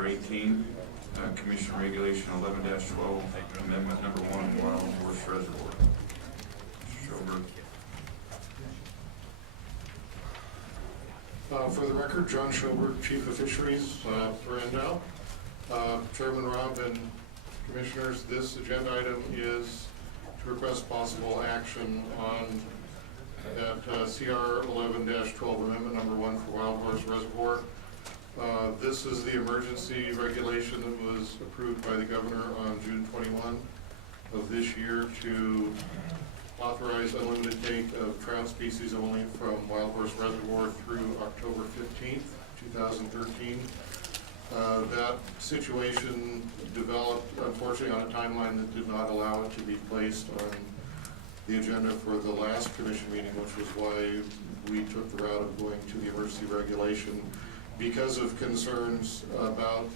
18, Commission Regulation 11-12, Amendment Number 1, Wildhorse Reservoir. Sjoberg. For the record, John Sjoberg, Chief of Fisheries, Brandau. Chairman Rob and Commissioners, this agenda item is to request possible action on that CR 11-12 Amendment Number 1 for Wildhorse Reservoir. This is the emergency regulation that was approved by the Governor on June 21 of this year to authorize unlimited take of trout species only from Wildhorse Reservoir through October 15th, 2013. That situation developed, unfortunately, on a timeline that did not allow it to be placed on the agenda for the last commission meeting, which was why we took the route of going to the emergency regulation because of concerns about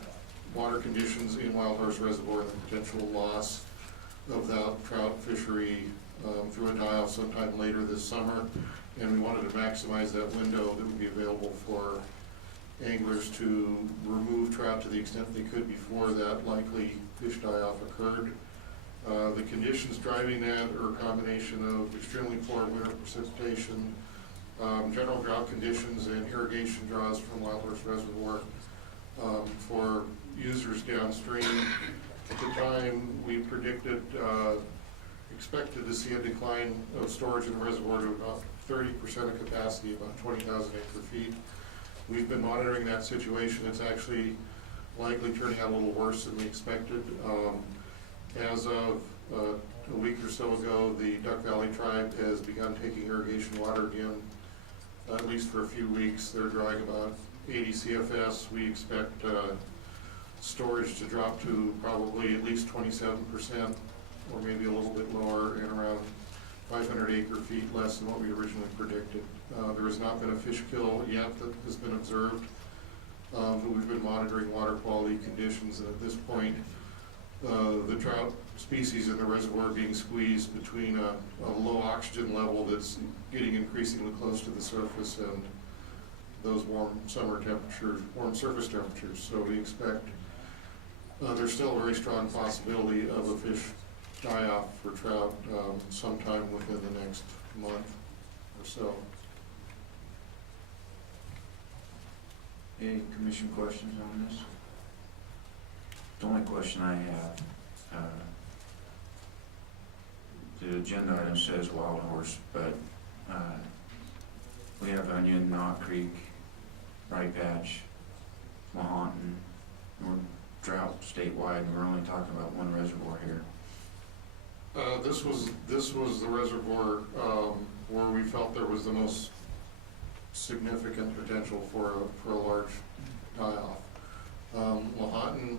water conditions in Wildhorse Reservoir and the potential loss of that trout fishery through a die-off sometime later this summer. And we wanted to maximize that window that would be available for anglers to remove trout to the extent they could before that likely fish die-off occurred. The conditions driving that are a combination of extremely poor winter precipitation, general drought conditions, and irrigation draws from Wildhorse Reservoir for users downstream. At the time, we predicted, expected to see a decline of storage in the reservoir to about 30% of capacity, about 20,000 acre-feet. We've been monitoring that situation. It's actually likely turning out a little worse than we expected. As of a week or so ago, the Duck Valley tribe has begun taking irrigation water again, at least for a few weeks. They're drawing about 80 CFS. We expect storage to drop to probably at least 27%, or maybe a little bit lower, and around 500 acre-feet less than what we originally predicted. There has not been a fish kill yet that has been observed, but we've been monitoring water quality conditions, and at this point, the trout species in the reservoir being squeezed between a low oxygen level that's getting increasingly close to the surface and those warm summer temperatures, warm surface temperatures. So we expect there's still a very strong possibility of a fish die-off for trout sometime within the next month or so. Any commission questions on this? The only question I have, the agenda item says Wildhorse, but we have Onion, Knot Creek, Bright Patch, Lahontan, we're drought statewide, and we're only talking about one reservoir here. This was the reservoir where we felt there was the most significant potential for a large die-off. Lahontan,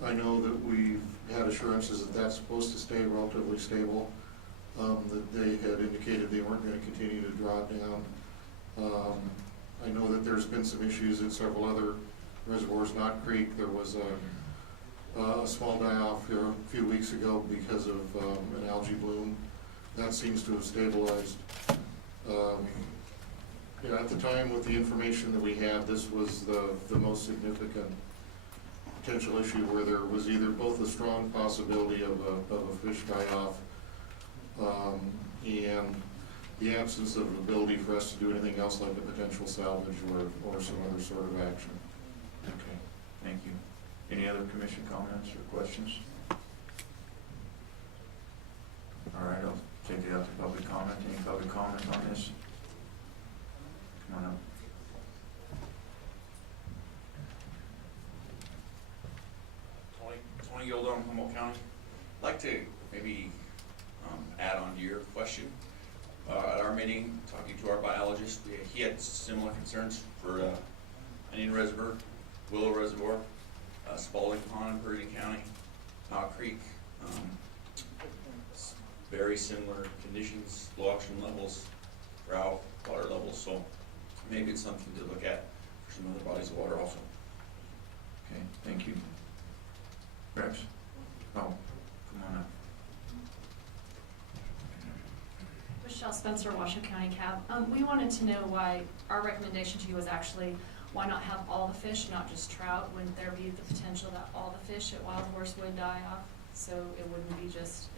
I know that we've had assurances that that's supposed to stay relatively stable, that they had indicated they weren't going to continue to draw down. I know that there's been some issues in several other reservoirs. Knot Creek, there was a small die-off here a few weeks ago because of an algae bloom. That seems to have stabilized. At the time, with the information that we had, this was the most significant potential issue where there was either both a strong possibility of a fish die-off and the absence of ability for us to do anything else like a potential salvage or some other sort of action. Okay, thank you. Any other commission comments or questions? All right, I'll take it out to public comment. Any public comment on this? Come on up. Tony Gildo, Humboldt County. I'd like to maybe add on to your question. At our meeting, talking to our biologist, he had similar concerns for Onion Reservoir, Willow Reservoir, Spalding Pond in Purdy County, Knot Creek. Very similar conditions, low oxygen levels, drought, water levels. So maybe it's something to look at for some other bodies of water also. Okay, thank you. Rex? Oh, come on up. Michelle Spencer, Washoe County Cab. We wanted to know why our recommendation to you was actually why not have all the fish, not just trout? Wouldn't there be the potential that all the fish at Wildhorse would die off? So it wouldn't be just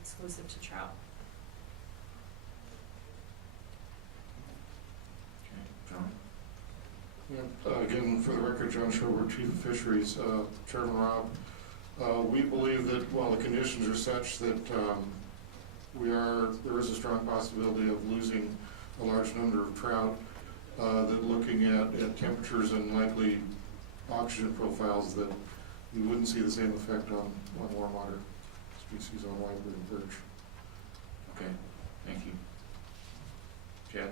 exclusive to trout. Okay, John? Yeah, again, for the record, John Sjoberg, Chief of Fisheries, Chairman Rob. We believe that while the conditions are such that there is a strong possibility of losing a large number of trout, that looking at temperatures and likely oxygen profiles, that we wouldn't see the same effect on warm water species on whitewood and perch. Okay, thank you. Chad?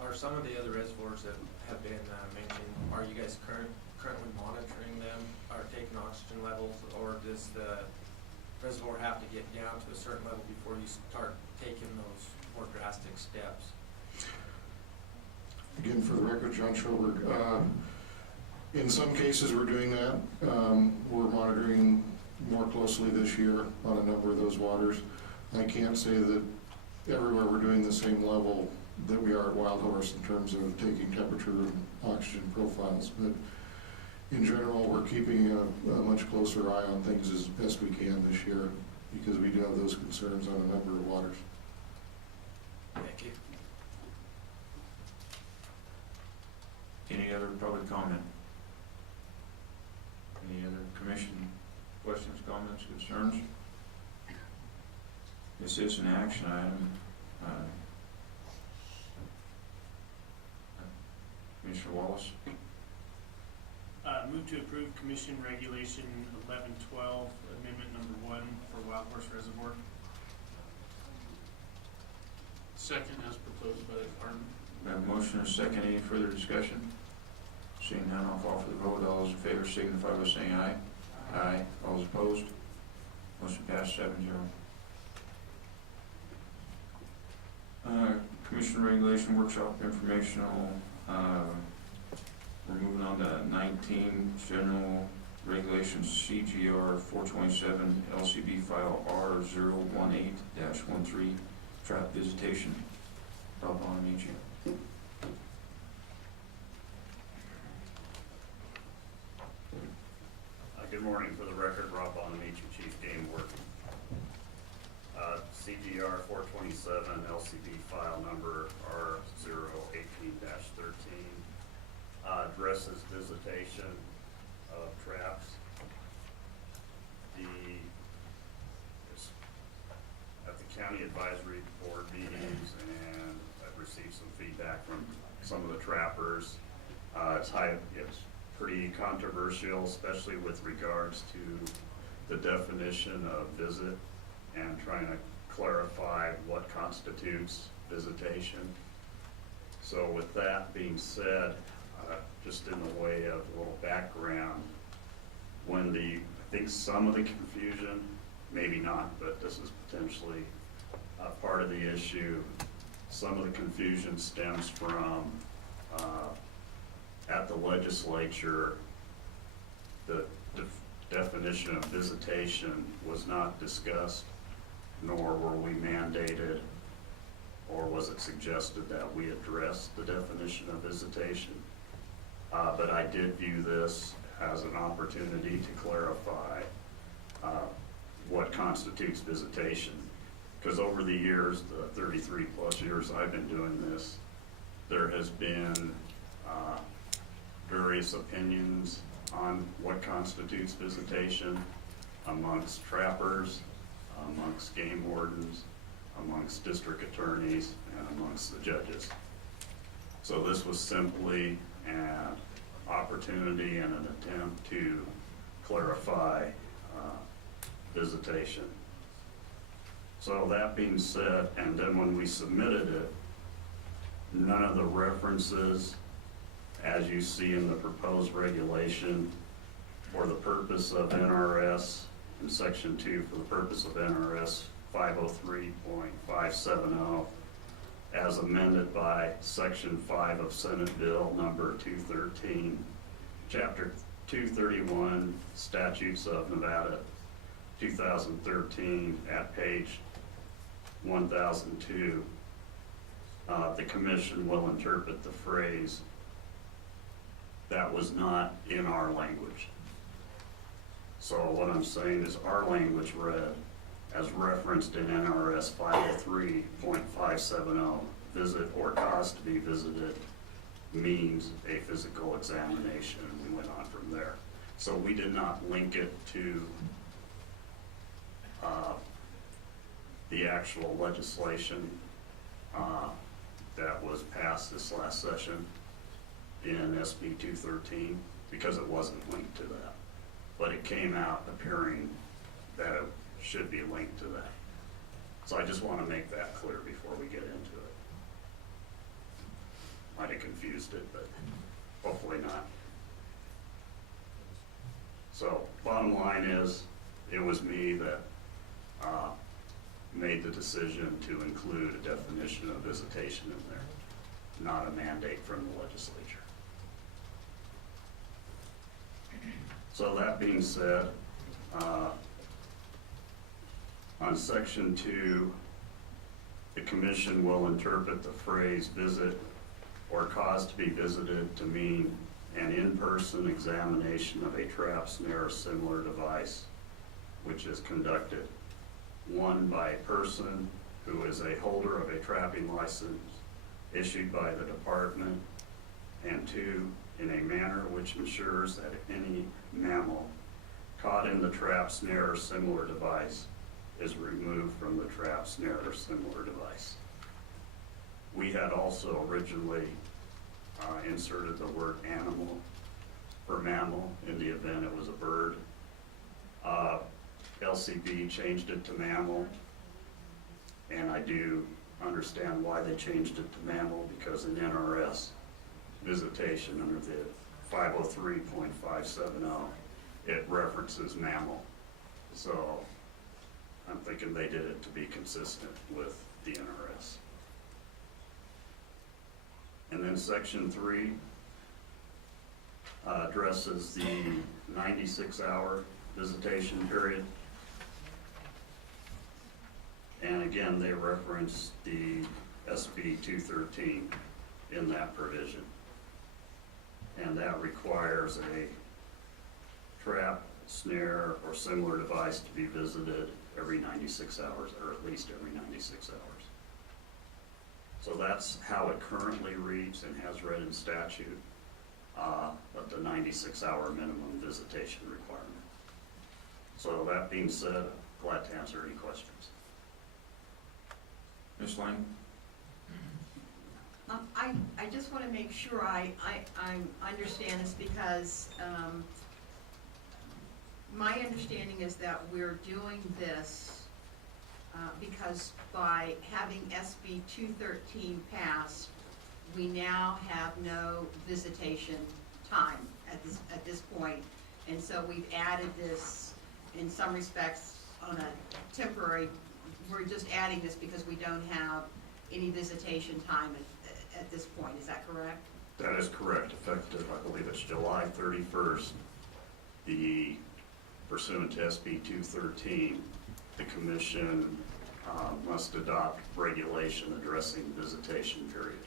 Are some of the other reservoirs that have been mentioned, are you guys currently monitoring them, or taking oxygen levels, or does the reservoir have to get down to a certain level before you start taking those more drastic steps? Again, for the record, John Sjoberg. In some cases, we're doing that. We're monitoring more closely this year on a number of those waters. I can't say that everywhere we're doing the same level that we are at Wildhorse in terms of taking temperature and oxygen profiles, but in general, we're keeping a much closer eye on things as best we can this year, because we do have those concerns on a number of waters. Thank you. Any other public comment? Any other commission questions, comments, concerns? This is an action item. Commissioner Wallace? Move to approve Commission Regulation 1112, Amendment Number 1 for Wildhorse Reservoir. Second, as proposed by the department. We have a motion and a second. Any further discussion? Seeing none, I'll call for the vote. All those in favor signify by saying aye. Aye. All those opposed? Motion passed 7-0. Commission Regulation Workshop Informational. We're moving on to 19, General Regulations CGR 427, LCB File R018-13, Trout Visitation. Rob, I want to meet you. Good morning. For the record, Rob Bonamici, Chief Game Warden. CGR 427, LCB file number R018-13, addresses visitation of traps. At the county advisory board meetings, and I've received some feedback from some of the trappers. It's pretty controversial, especially with regards to the definition of visit and trying to clarify what constitutes visitation. So with that being said, just in the way of a little background, I think some of the confusion, maybe not, but this is potentially part of the issue. Some of the confusion stems from at the legislature, the definition of visitation was not discussed, nor were we mandated, or was it suggested that we address the definition of visitation. But I did view this as an opportunity to clarify what constitutes visitation. Because over the years, the 33 plus years I've been doing this, there has been various opinions on what constitutes visitation amongst trappers, amongst game wardens, amongst district attorneys, and amongst the judges. So this was simply an opportunity and an attempt to clarify visitation. So that being said, and then when we submitted it, none of the references, as you see in the proposed regulation, for the purpose of NRS in Section 2, for the purpose of NRS 503.570, as amended by Section 5 of Senate Bill number 213, Chapter 231, Statutes of Nevada, 2013, at page 1002, the commission will interpret the phrase, that was not in our language. So what I'm saying is our language read, as referenced in NRS 503.570, visit or cause to be visited means a physical examination, and we went on from there. So we did not link it to the actual legislation that was passed this last session in SB 213, because it wasn't linked to that. But it came out appearing that it should be linked to that. So I just want to make that clear before we get into it. Might have confused it, but hopefully not. So bottom line is, it was me that made the decision to include a definition of visitation in there, not a mandate from the legislature. So that being said, on section 2, the commission will interpret the phrase visit or cause to be visited to mean an in-person examination of a trap, snare, or similar device which is conducted, 1, by a person who is a holder of a trapping license issued by the department, and 2, in a manner which ensures that any mammal caught in the trap, snare, or similar device is removed from the trap, snare, or similar device. We had also originally inserted the word animal or mammal in the event it was a bird. LCB changed it to mammal, and I do understand why they changed it to mammal, because in NRS visitation under the 503.570, it references mammal. So I'm thinking they did it to be consistent with the NRS. And then section 3 addresses the 96-hour visitation period. And again, they reference the SB 213 in that provision. And that requires a trap, snare, or similar device to be visited every 96 hours, or at least every 96 hours. So that's how it currently reads and has read in statute, of the 96-hour minimum visitation requirement. So that being said, glad to answer any questions. Ms. Lang? I just want to make sure I understand this, because my understanding is that we're doing this because by having SB 213 passed, we now have no visitation time at this point. And so we've added this in some respects on a temporary, we're just adding this because we don't have any visitation time at this point. Is that correct? That is correct. Effective, I believe it's July 31st, the pursuant to SB 213, the commission must adopt regulation addressing visitation period.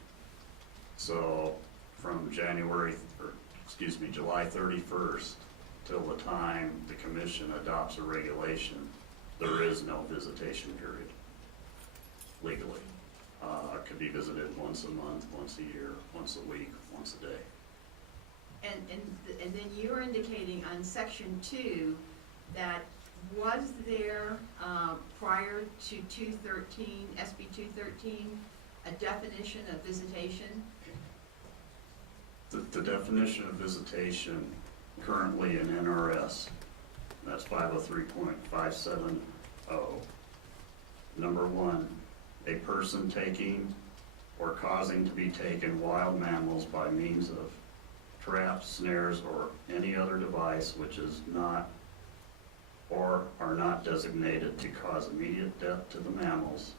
So from July 31st till the time the commission adopts a regulation, there is no visitation period legally. It could be visited once a month, once a year, once a week, once a day. And then you're indicating on section 2 that was there prior to 213, SB 213, a definition of visitation? The definition of visitation currently in NRS, that's 503.570. Number 1, a person taking or causing to be taken wild mammals by means of traps, snares, or any other device which is not or are not designated to cause immediate death to the mammals,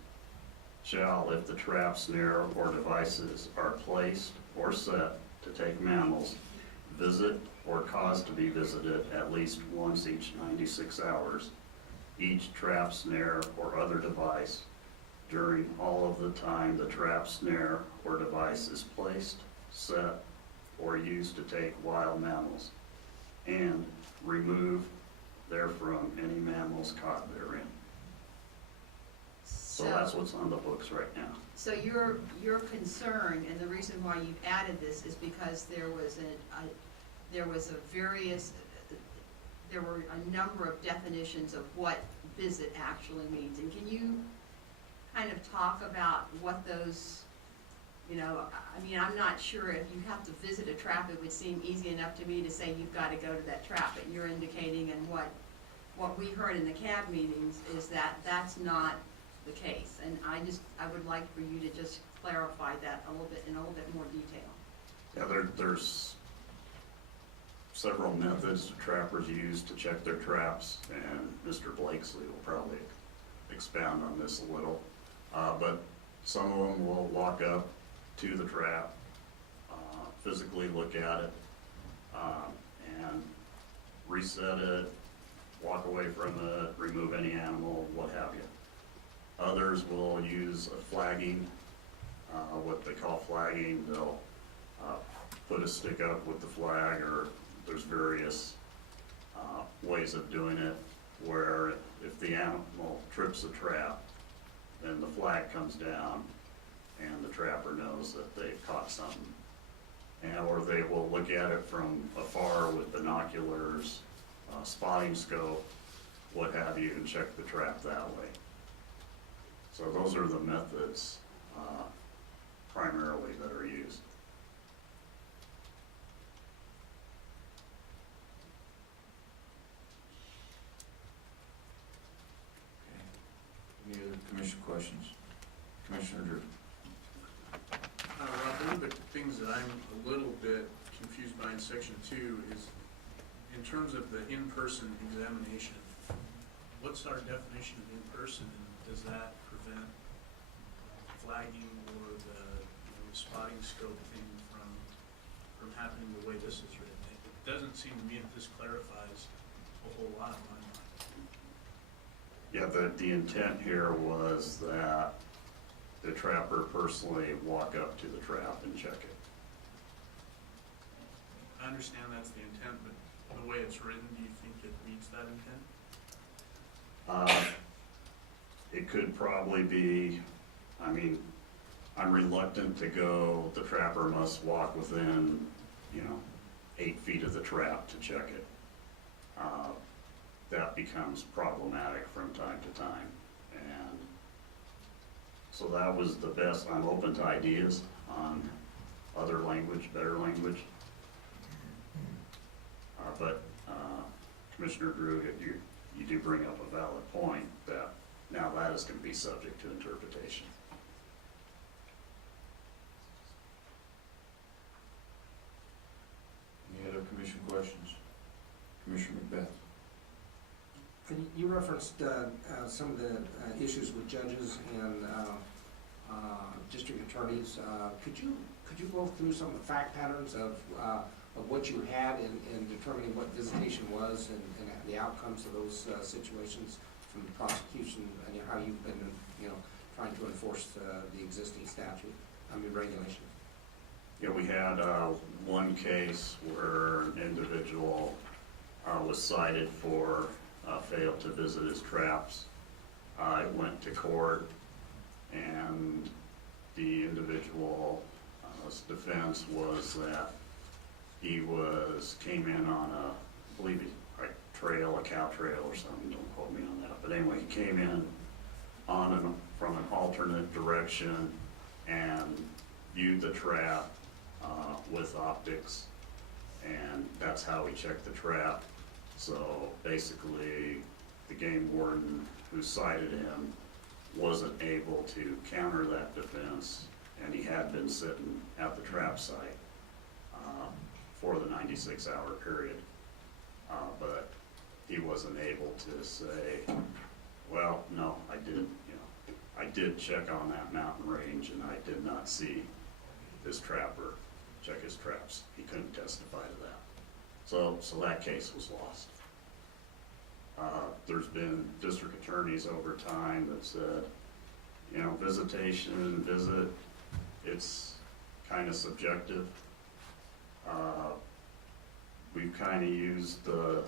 shall, if the trap, snare, or devices are placed or set to take mammals, visit or cause to be visited at least once each 96 hours, each trap, snare, or other device during all of the time the trap, snare, or device is placed, set, or used to take wild mammals, and remove therefrom any mammals caught therein. So that's what's on the books right now. So your concern, and the reason why you've added this is because there were a number of definitions of what visit actually means. And can you kind of talk about what those, you know, I mean, I'm not sure if you have to visit a trap, it would seem easy enough to me to say you've got to go to that trap, but you're indicating, and what we heard in the CAB meetings is that that's not the case. And I would like for you to just clarify that a little bit, in a little bit more detail. Yeah, there's several methods trappers use to check their traps, and Mr. Blakesley will probably expound on this a little. But some of them will walk up to the trap, physically look at it, and reset it, walk away from it, remove any animal, what have you. Others will use a flagging, what they call flagging. They'll put a stick up with the flag, or there's various ways of doing it, where if the animal trips the trap, then the flag comes down and the trapper knows that they've caught something. Or they will look at it from afar with binoculars, spotting scope, what have you, and check the trap that way. So those are the methods primarily that are used. Any other commission questions? Commissioner Drew? Rob, one of the things that I'm a little bit confused by in section 2 is in terms of the in-person examination, what's our definition of in-person, and does that prevent flagging or the spotting scope thing from happening the way this is written? It doesn't seem to me that this clarifies a whole lot in my mind. Yeah, the intent here was that the trapper personally walk up to the trap and check it. I understand that's the intent, but the way it's written, do you think it meets that intent? It could probably be, I mean, I'm reluctant to go, the trapper must walk within, 8 feet of the trap to check it. That becomes problematic from time to time. And so that was the best. I'm open to ideas on other language, better language. But Commissioner Drew, you do bring up a valid point that now that is going to be subject to interpretation. Any other commission questions? Commissioner Macbeth? You referenced some of the issues with judges and district attorneys. Could you go through some of the fact patterns of what you had in determining what visitation was and the outcomes of those situations from the prosecution, and how you've been trying to enforce the existing statute, regulation? Yeah, we had one case where an individual was cited for failed to visit his traps. It went to court, and the individual's defense was that he came in on I believe a trail, a cow trail or something, don't quote me on that. But anyway, he came in from an alternate direction and viewed the trap with optics, and that's how we checked the trap. So basically, the game warden who cited him wasn't able to counter that defense, and he had been sitting at the trap site for the 96-hour period. But he wasn't able to say, well, no, I did check on that mountain range, and I did not see this trapper check his traps. He couldn't testify to that. So that case was lost. There's been district attorneys over time that said, You know, visitation and visit, it's kind of subjective. We've kind of used the,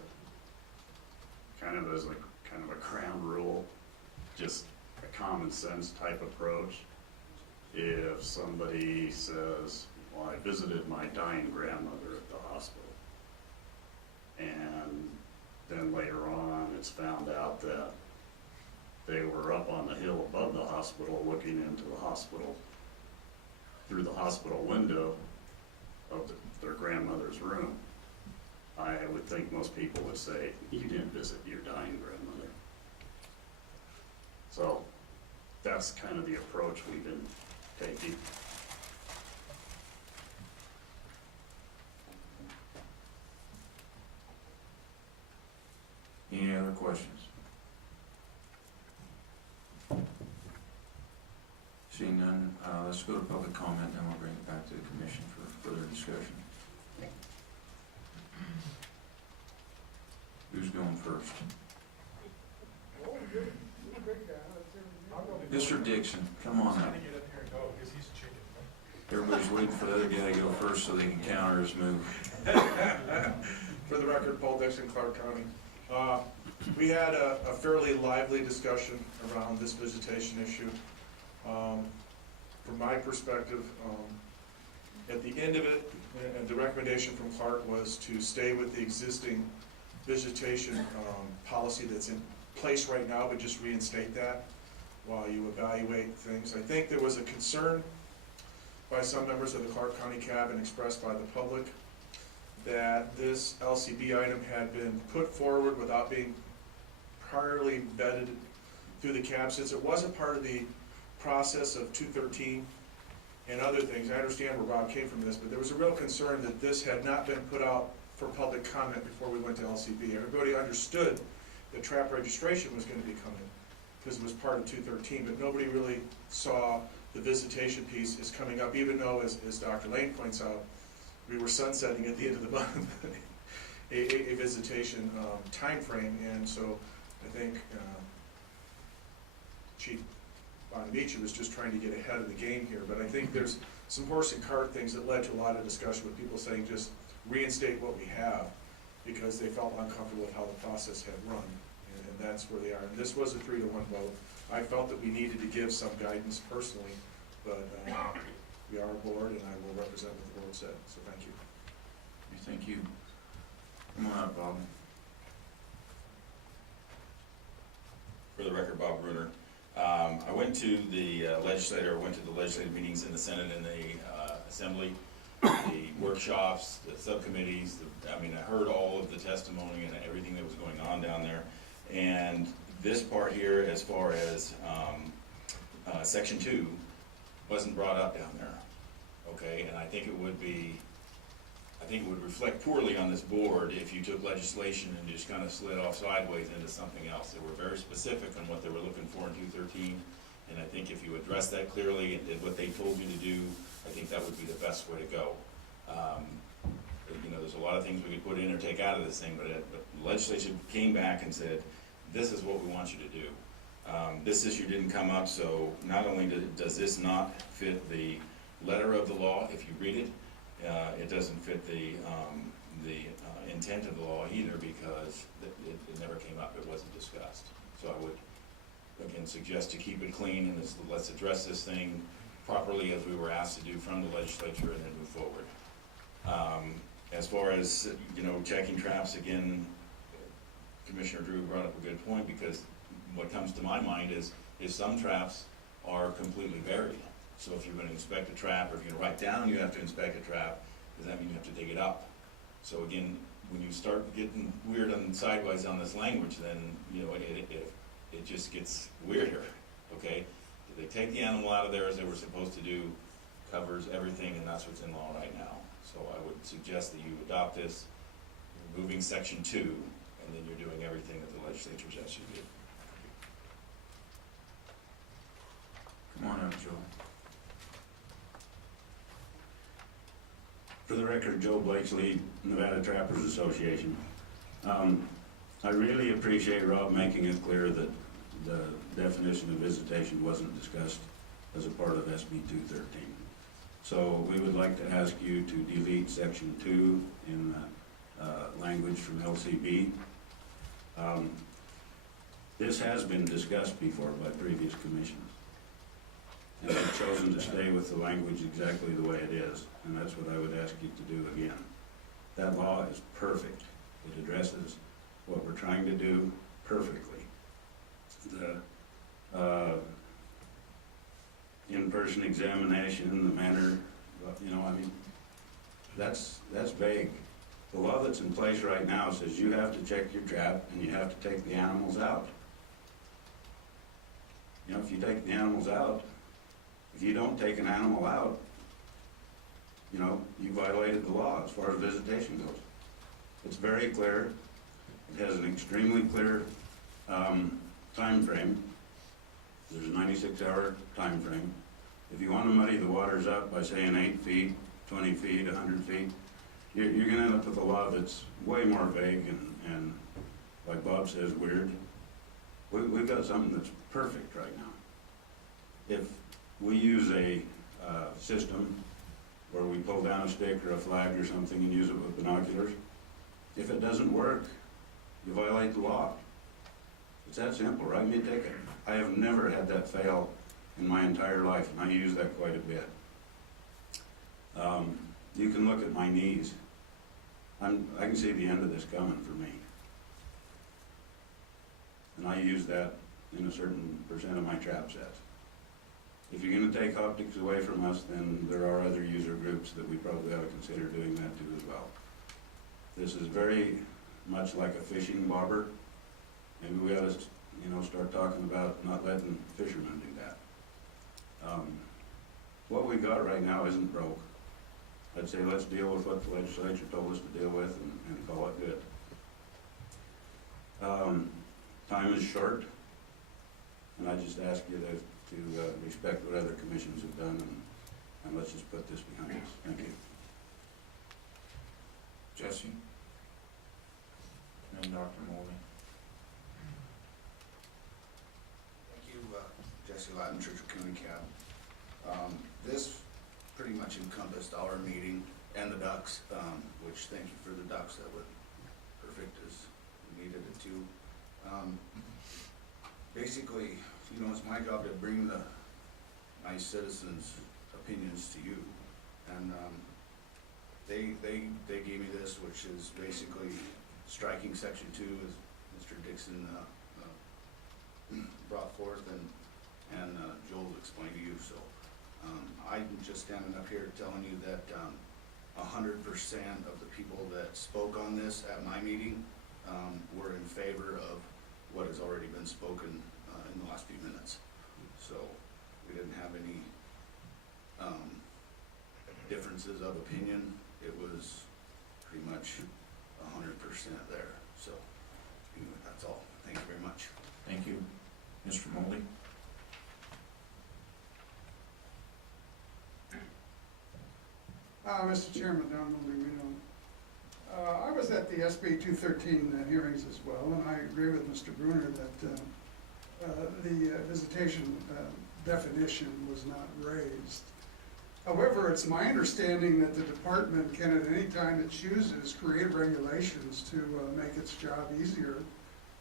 kind of as a, kind of a crown rule, just a common sense type approach. If somebody says, well, I visited my dying grandmother at the hospital, and then later on it's found out that they were up on the hill above the hospital looking into the hospital, through the hospital window of their grandmother's room, I would think most people would say, you didn't visit your dying grandmother. So that's kind of the approach we've been taking. Any other questions? Seeing none, let's go to public comment, and we'll bring it back to the commission for further discussion. Who's going first? Mr. Dixon, come on up. Everybody's waiting for the other guy to go first so they can counter his move. For the record, Paul Dixon, Clark County. We had a fairly lively discussion around this visitation issue. From my perspective, at the end of it, and the recommendation from Clark was to stay with the existing visitation policy that's in place right now, but just reinstate that while you evaluate things. I think there was a concern by some members of the Clark County CAB and expressed by the public that this LCB item had been put forward without being priorly vetted through the CAB, since it wasn't part of the process of 213 and other things. I understand where Rob came from this, but there was a real concern that this had not been put out for public comment before we went to LCB. Everybody understood that trap registration was going to be coming because it was part of 213, but nobody really saw the visitation piece is coming up, even though, as Dr. Lane points out, we were sunsetting at the end of the month a visitation time frame, and so I think Chief Bonamici was just trying to get ahead of the game here, but I think there's some horse and cart things that led to a lot of discussion with people saying just reinstate what we have because they felt uncomfortable with how the process had run, and that's where they are. And this was a 3-1 vote. I felt that we needed to give some guidance personally, but we are a board, and I will represent what the board said, so thank you. Thank you. Come on up, Bob. For the record, Bob Bruner. I went to the legislative meetings in the Senate and the Assembly, the workshops, the subcommittees. I heard all of the testimony and everything that was going on down there. And this part here, as far as Section 2, wasn't brought up down there. Okay, and I think it would reflect poorly on this board if you took legislation and just kind of slid off sideways into something else. They were very specific on what they were looking for in 213, and I think if you address that clearly and did what they told you to do, I think that would be the best way to go. There's a lot of things we could put in or take out of this thing, but the legislation came back and said, this is what we want you to do. This issue didn't come up, so not only does this not fit the letter of the law, if you read it, it doesn't fit the intent of the law either because it never came up, it wasn't discussed. So I would, again, suggest to keep it clean and let's address this thing properly as we were asked to do from the legislature and then move forward. As far as, checking traps, again, Commissioner Drew brought up a good point because what comes to my mind is some traps are completely buried. So if you're going to inspect a trap, or if you're going to write down you have to inspect a trap, does that mean you have to dig it up? So again, when you start getting weird and sideways on this language, then it just gets weirder. Okay, did they take the animal out of there as they were supposed to do? Covers everything, and that's what's in law right now. So I would suggest that you adopt this, removing Section 2, and then you're doing everything that the legislature's asked you to do. Come on up, Joe. For the record, Joe Blakesley, Nevada Trappers Association. I really appreciate Rob making it clear that the definition of visitation wasn't discussed as a part of SB 213. So we would like to ask you to delete section 2 in language from LCB. This has been discussed before by previous commissions, and they've chosen to stay with the language exactly the way it is, and that's what I would ask you to do again. That law is perfect. It addresses what we're trying to do perfectly. The in-person examination, the manner, you know, I mean, that's vague. The law that's in place right now says you have to check your trap and you have to take the animals out. You know, if you take the animals out, if you don't take an animal out, you know, you violated the law as far as visitation goes. It's very clear. It has an extremely clear time frame. There's a 96-hour time frame. If you want to muddy the waters up by saying 8 feet, 20 feet, 100 feet, you're going to end up with a law that's way more vague and like Bob says, weird. We've got something that's perfect right now. If we use a system where we pull down a stick or a flag or something and use it with binoculars, if it doesn't work, you violate the law. It's that simple. Write me a ticket. I have never had that fail in my entire life, and I use that quite a bit. You can look at my knees. I can see the end of this coming for me. And I use that in a certain percent of my trap sets. If you're going to take optics away from us, then there are other user groups that we probably ought to consider doing that too as well. This is very much like a fishing bobber. Maybe we ought to, you know, start talking about not letting fishermen do that. What we've got right now isn't broke. I'd say let's deal with what the legislature told us to deal with and call it good. Time is short, and I just ask you to respect what other commissions have done, and let's just put this behind us. Thank you. Jesse? And Dr. Moldy. Thank you, Jesse Latin, Churchill County Cab. This pretty much encompassed our meeting and the ducks, which thank you for the ducks. That was perfect as we needed it to. Basically, you know, it's my job to bring my citizens' opinions to you, and they gave me this, which is basically striking section 2, as Mr. Dixon brought forth, and Joel explained to you. So I'm just standing up here telling you that 100% of the people that spoke on this at my meeting were in favor of what has already been spoken in the last few minutes. So we didn't have any differences of opinion. It was pretty much 100% there. So anyway, that's all. Thank you very much. Thank you. Mr. Moldy? Mr. Chairman, Don Moldy, I was at the SB 213 hearings as well, and I agree with Mr. Bruner that the visitation definition was not raised. However, it's my understanding that the department can at any time it chooses create regulations to make its job easier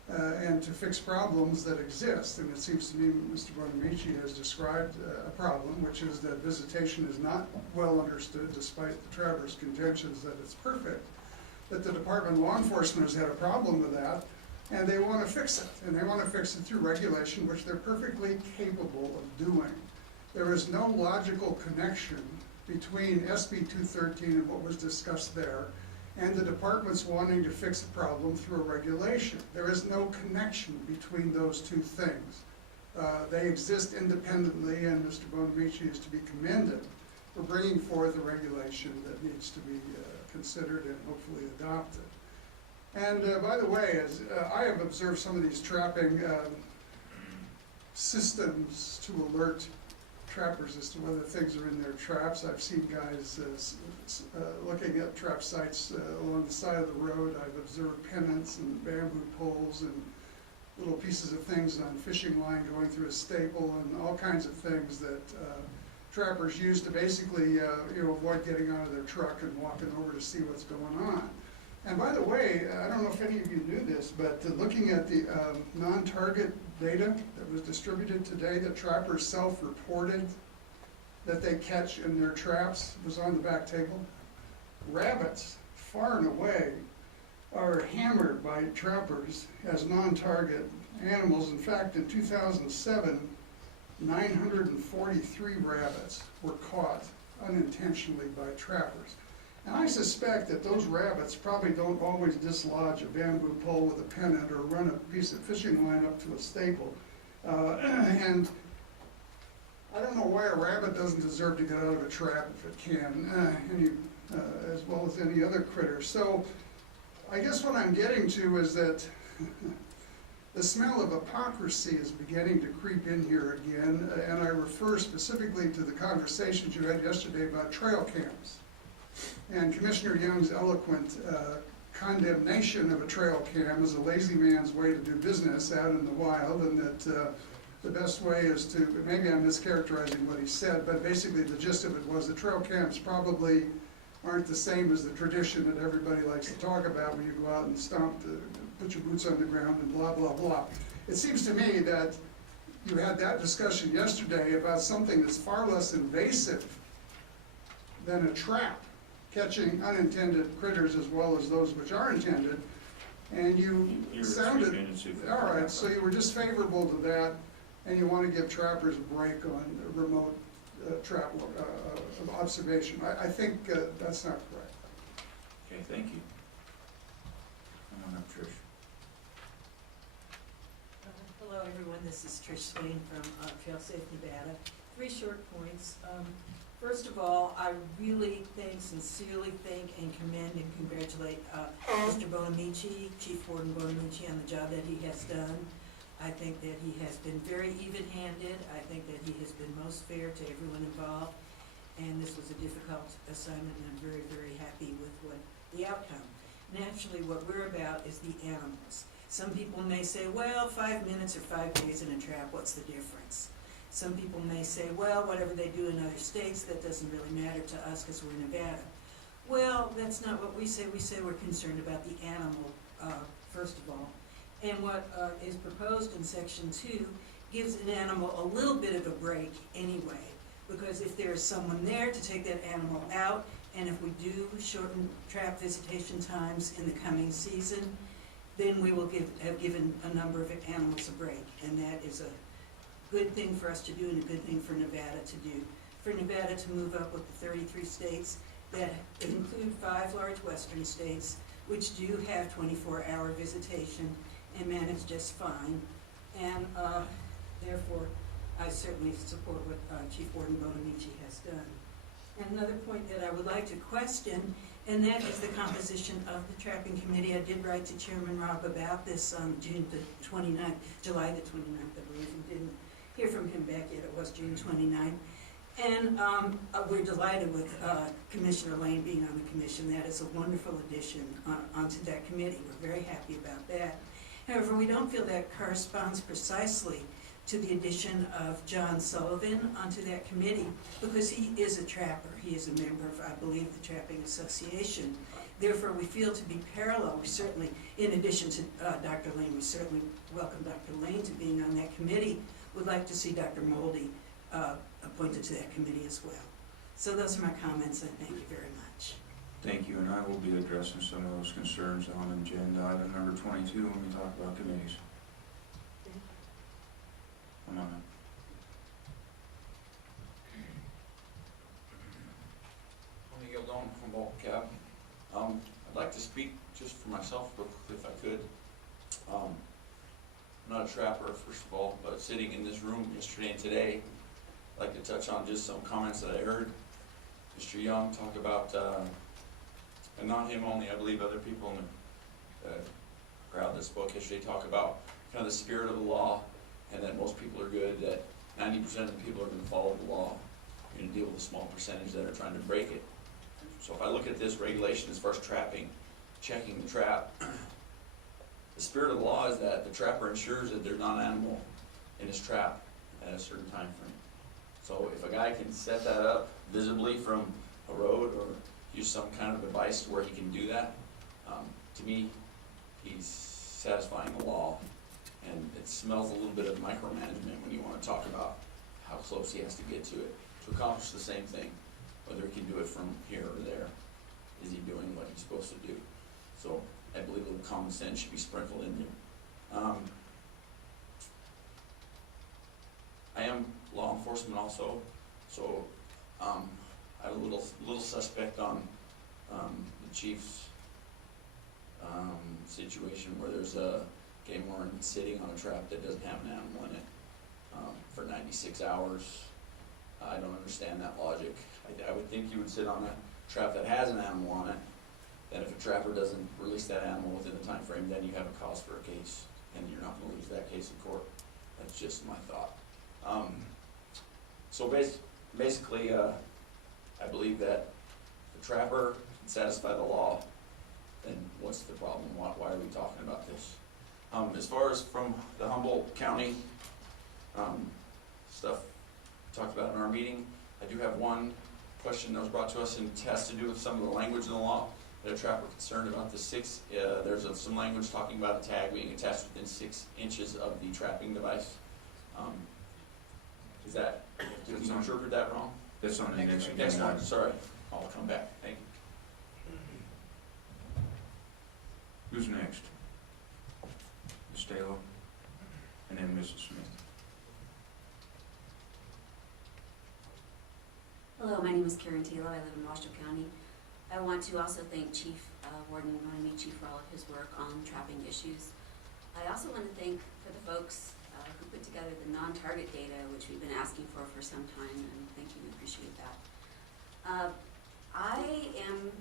and to fix problems that exist. And it seems to me Mr. Bonamici has described a problem, which is that visitation is not well understood despite the traverse contentions that it's perfect. That the Department of Law Enforcement has had a problem with that, and they want to fix it. And they want to fix it through regulation, which they're perfectly capable of doing. There is no logical connection between SB 213 and what was discussed there and the department's wanting to fix the problem through a regulation. There is no connection between those two things. They exist independently, and Mr. Bonamici is to be commended for bringing forth a regulation that needs to be considered and hopefully adopted. And by the way, as I have observed some of these trapping systems to alert trappers as to whether things are in their traps. I've seen guys looking at trap sites along the side of the road. I've observed pennants and bamboo poles, and little pieces of things on fishing line going through a staple and all kinds of things that trappers use to basically avoid getting out of their truck and walking over to see what's going on. And by the way, I don't know if any of you knew this, but looking at the non-target data that was distributed today, that trappers self-reported that they catch in their traps, was on the back table. Rabbits, far and away, are hammered by trappers as non-target animals. In fact, in 2007, 943 rabbits were caught unintentionally by trappers. And I suspect that those rabbits probably don't always dislodge a bamboo pole with a pennant or run a piece of fishing line up to a staple. And I don't know why a rabbit doesn't deserve to get out of a trap if it can, as well as any other critter. So I guess what I'm getting to is that the smell of hypocrisy is beginning to creep in here again, and I refer specifically to the conversations you had yesterday about trail cams. And Commissioner Young's eloquent condemnation of a trail cam as a lazy man's way to do business out in the wild, and that the best way is to, maybe I'm mischaracterizing what he said, but basically the gist of it was the trail cams probably aren't the same as the tradition that everybody likes to talk about when you go out and put your boots on the ground and blah, blah, blah. It seems to me that you had that discussion yesterday about something that's far less invasive than a trap, catching unintended critters as well as those which are intended. And you sounded, all right, so you were just favorable to that, and you want to give trappers a break on remote trap observation. I think that's not correct. Okay, thank you. Come on up, Trish. Hello, everyone. This is Trish Swain from Trail Safe Nevada. 3 short points. First of all, I really sincerely thank and commend and congratulate Mr. Bonamici, Chief Warden Bonamici, on the job that he has done. I think that he has been very even-handed. I think that he has been most fair to everyone involved. And this was a difficult assignment, and I'm very, very happy with the outcome. Naturally, what we're about is the animals. Some people may say, well, 5 minutes or 5 days in a trap, what's the difference? Some people may say, well, whatever they do in other states, that doesn't really matter to us because we're in Nevada. Well, that's not what we say. We say we're concerned about the animal, first of all. And what is proposed in Section 2 gives an animal a little bit of a break anyway, because if there is someone there to take that animal out, and if we do shorten trap visitation times in the coming season, then we will have given a number of animals a break, and that is a good thing for us to do and a good thing for Nevada to do. For Nevada to move up with the 33 states that include 5 large western states, which do have 24-hour visitation and manage just fine. And therefore, I certainly support what Chief Warden Bonamici has done. And another point that I would like to question, and that is the composition of the trapping committee. I did write to Chairman Robb about this on July the 29th, I believe, and didn't hear from him back yet. It was June 29th. And we're delighted with Commissioner Lane being on the commission. That is a wonderful addition onto that committee. We're very happy about that. However, we don't feel that corresponds precisely to the addition of John Sullivan onto that committee, because he is a trapper. He is a member of, I believe, the Trapping Association. Therefore, we feel to be parallel. We certainly, in addition to Dr. Lane, we certainly welcome Dr. Lane to being on that committee. Would like to see Dr. Moldy appointed to that committee as well. So those are my comments, and thank you very much. Thank you, and I will be addressing some of those concerns on agenda item number 22 when we talk about committees. Come on up. Tony Gildon from Bulk Cab. I'd like to speak just for myself real quickly if I could. I'm not a trapper, first of all, but sitting in this room yesterday and today, I'd like to touch on just some comments that I heard Mr. Young talk about, and not him only, I believe other people in the crowd that spoke yesterday talk about kind of the spirit of the law, and that most people are good, that 90% of the people are going to follow the law. You're going to deal with a small percentage that are trying to break it. So if I look at this regulation as far as trapping, checking the trap, the spirit of the law is that the trapper ensures that there's not an animal in his trap at a certain time frame. So if a guy can set that up visibly from a road or use some kind of device where he can do that, to me, he's satisfying the law. And it smells a little bit of micromanagement when you want to talk about how close he has to get to it to accomplish the same thing. Whether he can do it from here or there, is he doing what he's supposed to do? So I believe a little common sense should be sprinkled in there. I am law enforcement also, so I have a little suspect on the chief's situation where there's a game warden sitting on a trap that doesn't have an animal in it for 96 hours. I don't understand that logic. I would think you would sit on a trap that has an animal on it. Then if a trapper doesn't release that animal within the time frame, then you have a cause for a case, and you're not going to lose that case in court. That's just my thought. So basically, I believe that the trapper can satisfy the law. Then what's the problem? Why are we talking about this? As far as from the Humboldt County stuff talked about in our meeting, I do have one question that was brought to us and it has to do with some of the language in the law that a trapper concerned about. There's some language talking about a tag being attached within 6 inches of the trapping device. Did you interpret that wrong? That's on the next Next agenda. one, sorry. I'll come back. Thank you. Who's next? Ms. Taylor, and then Mrs. Smith. Hello, my name is Karen Taylor. I live in Washoe County. I want to also thank Chief Warden Ronnie Chief for all of his work on trapping issues. I also want to thank for the folks who put together the non-target data, which we've been asking for some time, and thank you, we appreciate that. I am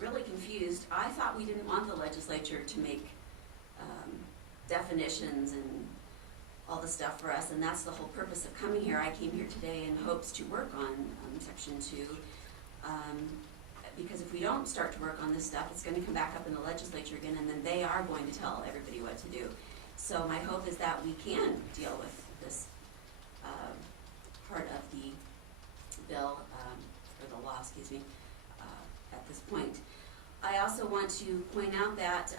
really confused. I thought we didn't want the legislature to make definitions and all the stuff for us, and that's the whole purpose of coming here. I came here today in hopes to work on Section 2, because if we don't start to work on this stuff, it's going to come back up in the legislature again, and then they are going to tell everybody what to do. So my hope is that we can deal with this part of the bill, or the law, excuse me, at this point. I also want to point out that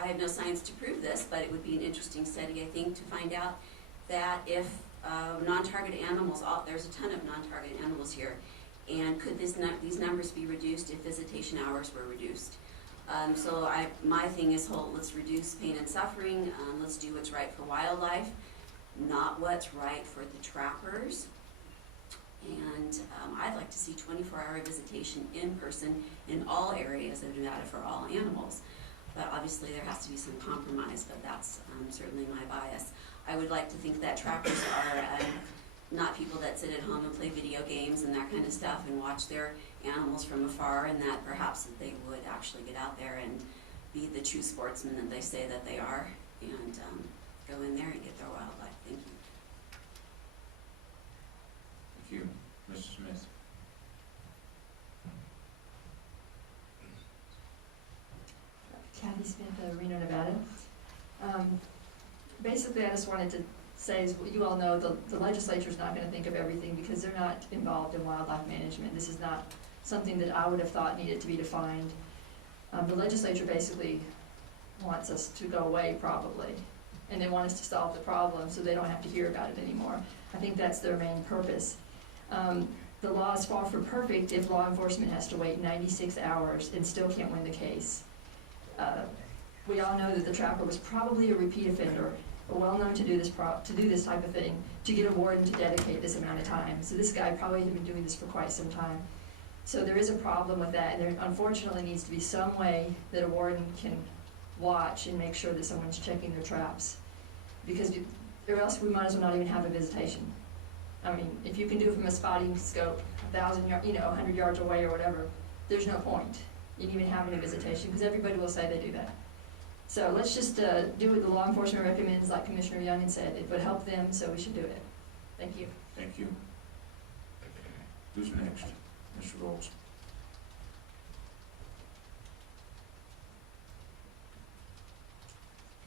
I have no science to prove this, but it would be an interesting study, I think, to find out that if non-target animals, there's a ton of non-target animals here, and could these numbers be reduced if visitation hours were reduced? So my thing is let's reduce pain and suffering, let's do what's right for wildlife, not what's right for the trappers. And I'd like to see 24-hour visitation in person in all areas of Nevada for all animals. But obviously there has to be some compromise, but that's certainly my bias. I would like to think that trappers are not people that sit at home and play video games and that kind of stuff and watch their animals from afar, and that perhaps that they would actually get out there and be the true sportsmen that they say that they are, and go in there and get their wildlife. Thank you. Thank you. Mrs. Smith. Kathy Smith, Reno, Nevada. Basically, I just wanted to say, as you all know, the legislature's not going to think of everything because they're not involved in wildlife management. This is not something that I would have thought needed to be defined. The legislature basically wants us to go away, probably, and they want us to solve the problem so they don't have to hear about it anymore. I think that's their main purpose. The law is far from perfect if law enforcement has to wait 96 hours and still can't win the case. We all know that the trapper was probably a repeat offender, but well known to do this type of thing, to get a warden to dedicate this amount of time. So this guy probably had been doing this for quite some time. So there is a problem with that, and there unfortunately needs to be some way that a warden can watch and make sure that someone's checking their traps, because or else we might as well not even have a visitation. I mean, if you can do it from a spotting scope, 1,000 yards, 100 yards away or whatever, there's no point in even having a visitation, because everybody will say they do that. So let's just do what the law enforcement recommends, like Commissioner Young said. It would help them, so we should do it. Thank you. Thank you. Who's next? Mr. Rolls.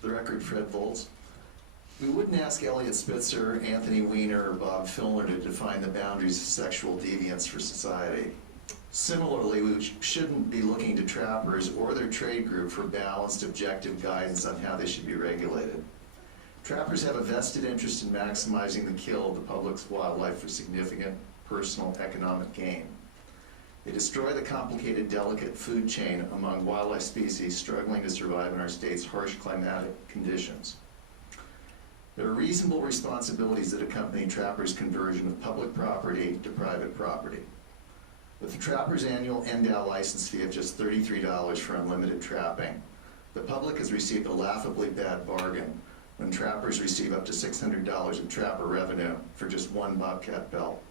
For the record, Fred Volz. We wouldn't ask Elliot Spitzer, Anthony Weiner, or Bob Filner to define the boundaries of sexual deviance for society. Similarly, we shouldn't be looking to trappers or their trade group for balanced, objective guidance on how they should be regulated. Trappers have a vested interest in maximizing the kill of the public's wildlife for significant personal economic gain. They destroy the complicated, delicate food chain among wildlife species struggling to survive in our state's harsh climatic conditions. There are reasonable responsibilities that accompany trappers' conversion of public property to private property. With the trapper's annual NDOW license fee of just $33 for unlimited trapping, the public has received a laughably bad bargain when trappers receive up to $600 of trapper revenue for just one bobcat belt.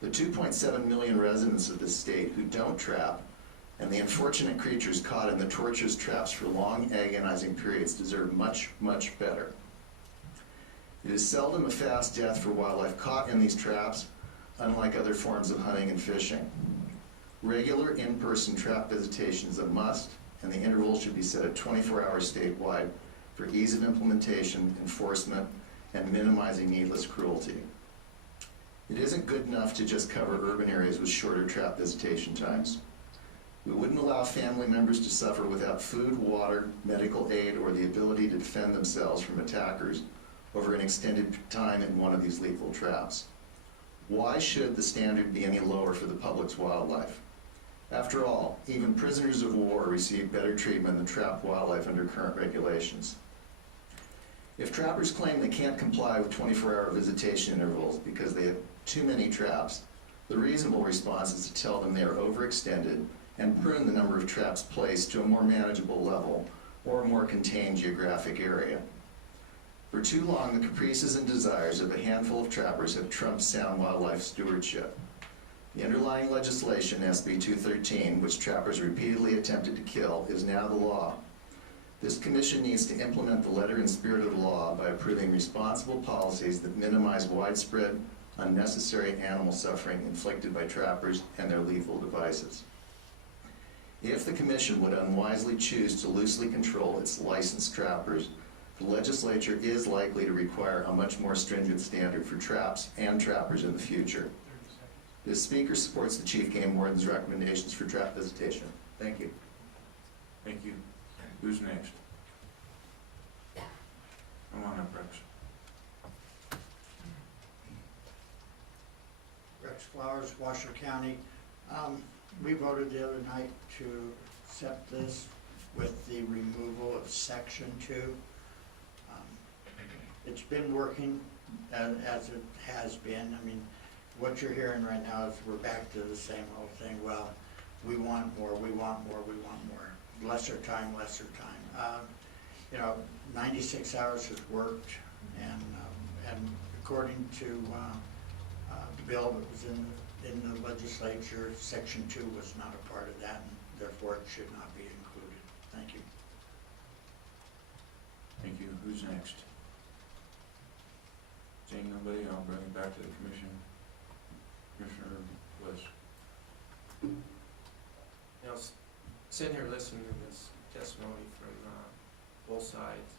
The 2.7 million residents of this state who don't trap and the unfortunate creatures caught in the torturous traps for long, agonizing periods deserve much, much better. It is seldom a fast death for wildlife caught in these traps, unlike other forms of hunting and fishing. Regular in-person trap visitation is a must, and the interval should be set at 24 hours statewide for ease of implementation, enforcement, and minimizing needless cruelty. It isn't good enough to just cover urban areas with shorter trap visitation times. We wouldn't allow family members to suffer without food, water, medical aid, or the ability to defend themselves from attackers over an extended time in one of these lethal traps. Why should the standard be any lower for the public's wildlife? After all, even prisoners of war receive better treatment than trapped wildlife under current regulations. If trappers claim they can't comply with 24-hour visitation intervals because they have too many traps, the reasonable response is to tell them they are overextended and prune the number of traps placed to a more manageable level or a more contained geographic area. For too long, the caprices and desires of a handful of trappers have trumped sound wildlife stewardship. The underlying legislation, SB 213, which trappers repeatedly attempted to kill, is now the law. This commission needs to implement the letter and spirit of the law by approving responsible policies that minimize widespread, unnecessary animal suffering inflicted by trappers and their lethal devices. If the commission would unwisely choose to loosely control its licensed trappers, the legislature is likely to require a much more stringent standard for traps and trappers in the future. This speaker supports the Chief Game Warden's recommendations for trap visitation. Thank you. Thank you. Who's next? Come on up, Rex. Rex Flowers, Washoe County. We voted the other night to accept this with the removal of Section 2. It's been working as it has been. I mean, what you're hearing right now is we're back to the same old thing. Well, we want more, we want more, we want more. Lesser time, lesser time. 96 hours has worked, and according to the bill that was in the legislature, Section 2 was not a part of that, and therefore it should not be included. Thank you. Thank you. Who's next? Seeing nobody, I'll bring it back to the commission. Commissioner Bliss. Sitting here listening to this testimony from both sides,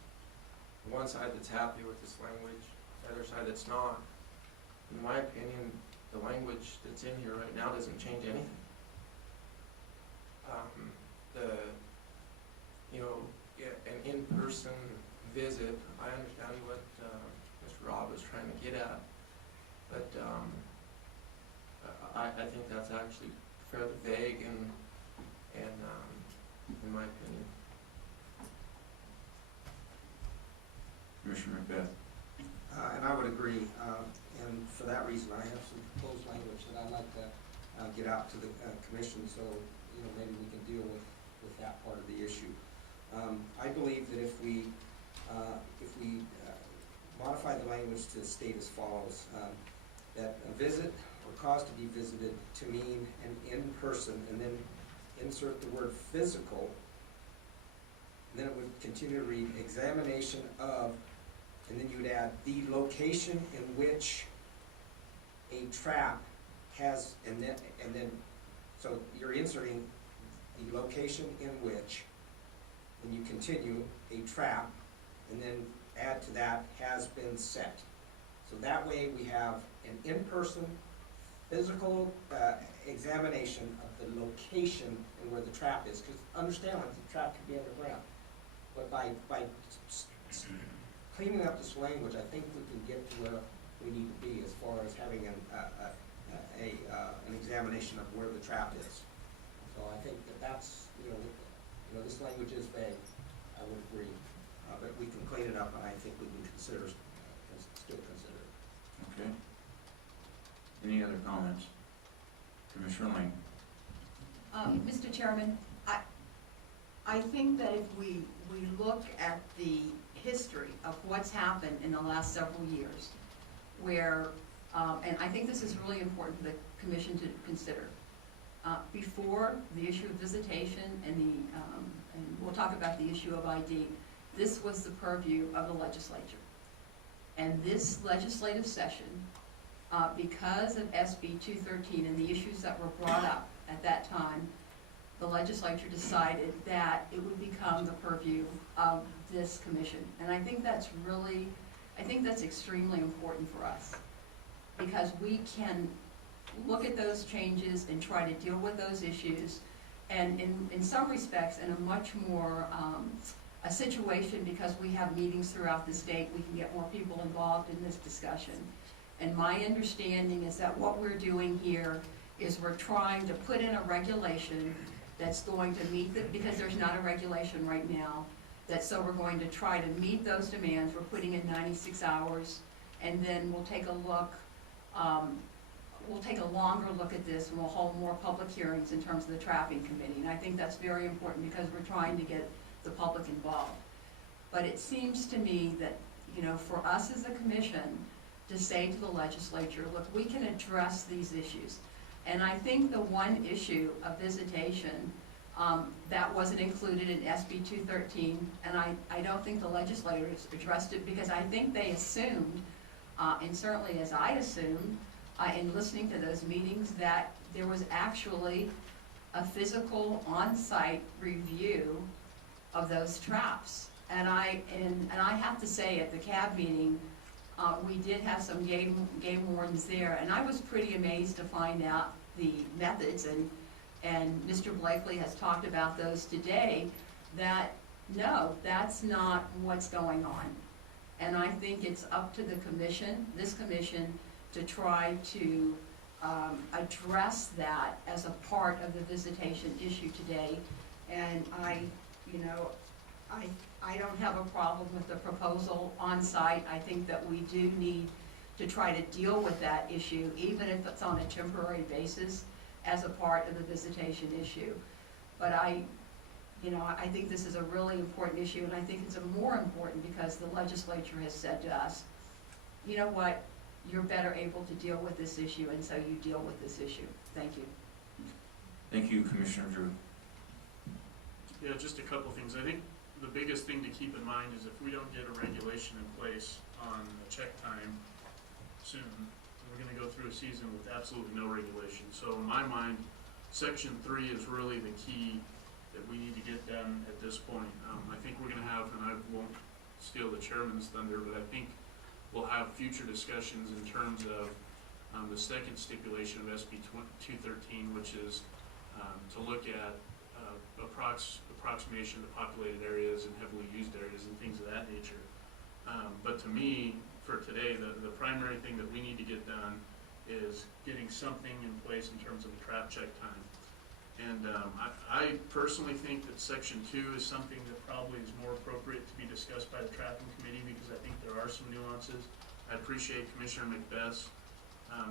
the one side that's happy with this language, the other side that's not. In my opinion, the language that's in here right now doesn't change anything. An in-person visit, I understand what Mr. Rob was trying to get at, but I think that's actually fairly vague and in my opinion. Commissioner Beth. And I would agree, and for that reason, I have some proposed language that I'd like to get out to the commission, so maybe we can deal with that part of the issue. I believe that if we modify the language to state as follows, that a visit or cause to be visited to mean an in-person, and then insert the word physical, and then it would continue to read examination of, and then you would add the location in which a trap has, and then so you're inserting the location in which and you continue a trap, and then add to that, has been set. So that way we have an in-person physical examination of the location and where the trap is, because understand, like, the trap could be underground. But by cleaning up this language, I think we can get to where we need to be as far as having an examination of where the trap is. So I think that's, this language is vague, I would agree, but we can clean it up, and I think we can still consider it. Okay. Any other comments? Commissioner Lane? Mr. Chairman, I think that if we look at the history of what's happened in the last several years, where, and I think this is really important for the commission to consider, before the issue of visitation and we'll talk about the issue of ID, this was the purview of the legislature. And this legislative session, because of SB 213 and the issues that were brought up at that time, the legislature decided that it would become the purview of this commission. And I think that's extremely important for us, because we can look at those changes and try to deal with those issues, and in some respects, in a much more a situation, because we have meetings throughout the state, we can get more people involved in this discussion. And my understanding is that what we're doing here is we're trying to put in a regulation that's going to meet because there's not a regulation right now, so we're going to try to meet those demands. We're putting in 96 hours, and then we'll take a look, we'll take a longer look at this, and we'll hold more public hearings in terms of the trapping committee. And I think that's very important, because we're trying to get the public involved. But it seems to me that, for us as a commission to say to the legislature, look, we can address these issues. And I think the one issue of visitation, that wasn't included in SB 213, and I don't think the legislators addressed it, because I think they assumed, and certainly as I assumed, in listening to those meetings, that there was actually a physical on-site review of those traps. And I have to say, at the CAB meeting, we did have some game wardens there, and I was pretty amazed to find out the methods, and Mr. Blakely has talked about those today, that no, that's not what's going on. And I think it's up to the commission, this commission, to try to address that as a part of the visitation issue today. And I don't have a problem with the proposal on site. I think that we do need to try to deal with that issue, even if it's on a temporary basis, as a part of the visitation issue. But I think this is a really important issue, and I think it's more important because the legislature has said to us, you know what, you're better able to deal with this issue, and so you deal with this issue. Thank you. Thank you, Commissioner Drew. Yeah, just a couple things. I think the biggest thing to keep in mind is if we don't get a regulation in place on the check time soon, we're gonna go through a season with absolutely no regulation. So in my mind, Section 3 is really the key that we need to get done at this point. I think we're gonna have, and I won't steal the chairman's thunder, but I think we'll have future discussions in terms of the second stipulation of SB 213, which is to look at approximation to populated areas and heavily used areas and things of that nature. But to me, for today, the primary thing that we need to get done is getting something in place in terms of a trap check time. And I personally think that Section 2 is something that probably is more appropriate to be discussed by the trapping committee, because I think there are some nuances. I appreciate Commissioner Macbeth's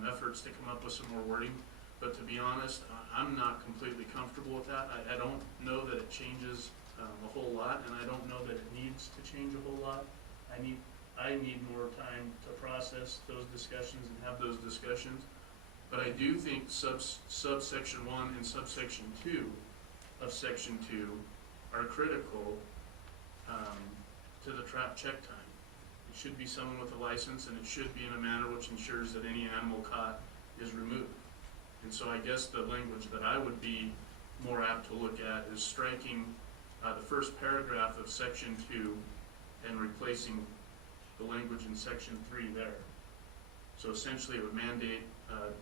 efforts to come up with some more wording, but to be honest, I'm not completely comfortable with that. I don't know that it changes a whole lot, and I don't know that it needs to change a whole lot. I need more time to process those discussions and have those discussions. But I do think subsection 1 and subsection 2 of Section 2 are critical to the trap check time. It should be someone with a license, and it should be in a manner which ensures that any animal caught is removed. And so I guess the language that I would be more apt to look at is striking the first paragraph of section 2 and replacing the language in section 3 there. So essentially it would mandate a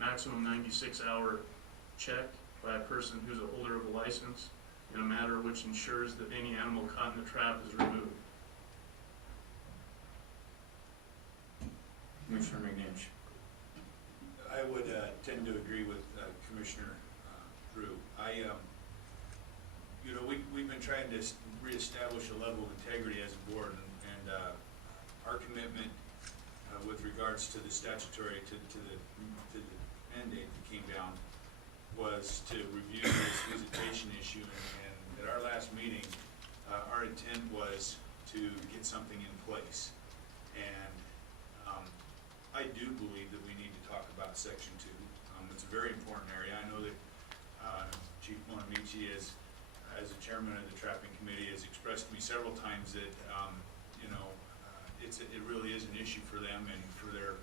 maximum 96-hour check by a person who's a holder of a license in a manner which ensures that any animal caught in the trap is removed. Commissioner McNinch. I would tend to agree with Commissioner Drew. We've been trying to reestablish a level of integrity as a board, and our commitment with regards to the statutory, to the mandate that came down, was to review this visitation issue, and at our last meeting, our intent was to get something in place. And I do believe that we need to talk about section 2. It's a very important area. I know that Chief Bonamici, as the chairman of the trapping committee, has expressed to me several times that it really is an issue for them and for their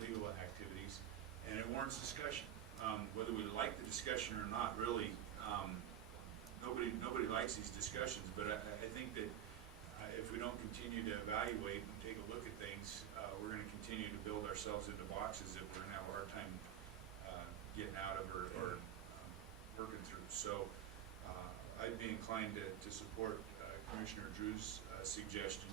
legal activities, and it warrants discussion. Whether we like the discussion or not, really, nobody likes these discussions. But I think that if we don't continue to evaluate and take a look at things, we're going to continue to build ourselves into boxes that we're going to have a hard time getting out of or working through. So I'd be inclined to support Commissioner Drew's suggestion